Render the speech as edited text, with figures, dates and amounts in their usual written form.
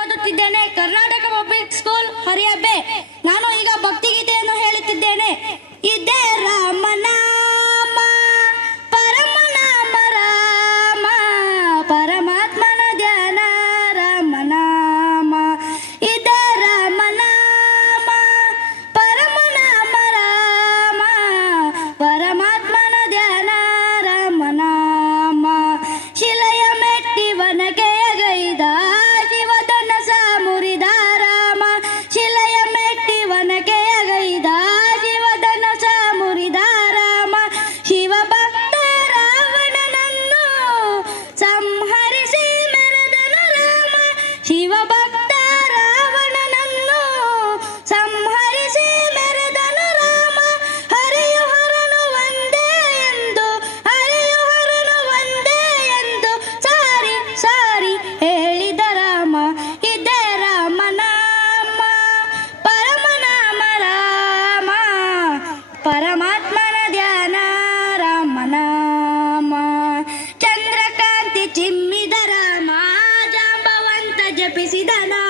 ಓದುತ್ತಿದ್ದೇನೆ Karnataka public school Hariyabbe. ನಾನು ಈಗ ಭಕ್ತಿಗೀತೆಯನ್ನು ಹೇಳುತ್ತಿದ್ದೇನೆ. ಇದೇ ರಾಮನಾಮ ಪರಮನಾಮ ರಾಮ ಪರಮಾತ್ಮನ ಧ್ಯಾನ ರಾಮನಾಮ. ಇದೇ ರಾಮನಾಮ ಪರಮನಾಮ ರಾಮ ಪರಮಾತ್ಮನ ಧ್ಯಾನ ರಾಮನಾಮ. ಶಿಲೆಯ ಮೆಟ್ಟಿ ವನಕೆಯ ಗೈದ ಶಿವಧನ ಮುರಿದ ರಾಮ. ಶಿಲೆಯ ಮೆಟ್ಟಿ ವನಕೆಯ ಗೈದ ಶಿವಧನ ಮುರಿದ ರಾಮ. ಶಿವಭಕ್ತ ರಾವಣನನ್ನು ಸಂಹರಿಸಿ ಮೆರೆದನು ರಾಮ. ಶಿವಭಕ್ತ ರಾವಣನನ್ನು ಸಂಹರಿಸಿ ಮೆರೆದನು ರಾಮ. ಹರಿಯು ಹರನು ಒಂದೇ ಎಂದು ಹರಿಯು ಹರನು ಒಂದೇ ಎಂದು ಸಾರಿ ಸಾರಿ ಹೇಳಿದ ರಾಮ. ಇದೇ ರಾಮನಾಮ ಪರಮನಾಮ ರಾಮ ಪರಮಾತ್ಮನ ಧ್ಯಾನ ರಾಮನಾಮ. ಚಂದ್ರಕಾಂತಿ ಚಿಮ್ಮಿದ ರಾಮ ಜಾಂಬವಂತ ಜಪಿಸಿದ ನಾಮ.